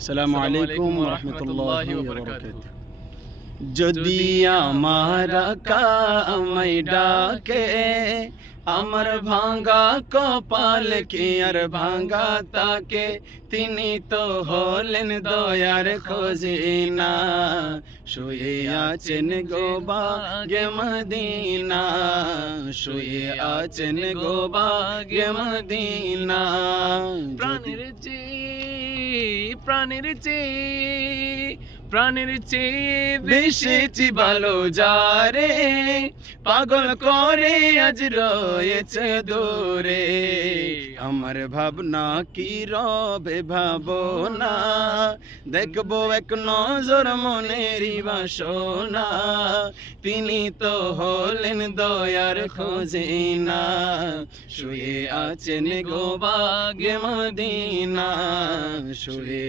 আসসালামু আলাইকুম ওয়া রাহমাতুল্লাহি ওয়া বারাকাতুহু। যদি আমার আকা আমায় ডাকে, আমার ভাঙ্গা কপাল কি আর ভাঙ্গা তাকে, তিনি তো হলেন দয়ার খজিনা, শুয়ে আছেন গো বাগে মদিনা, শুয়ে আছেন গো বাগে মদিনা। প্রাণের চেয়ে বেশি ভালো যারে, পাগল করে আজ রয়েছে দূরে, আমার ভাবনা কি রবে ভাবনা, দেখবো এক নজর মনেরই বাসনা, তিনি তো হলেন দয়ার খজিনা, শুয়ে আছেন গো বাগে মদিনা, শুয়ে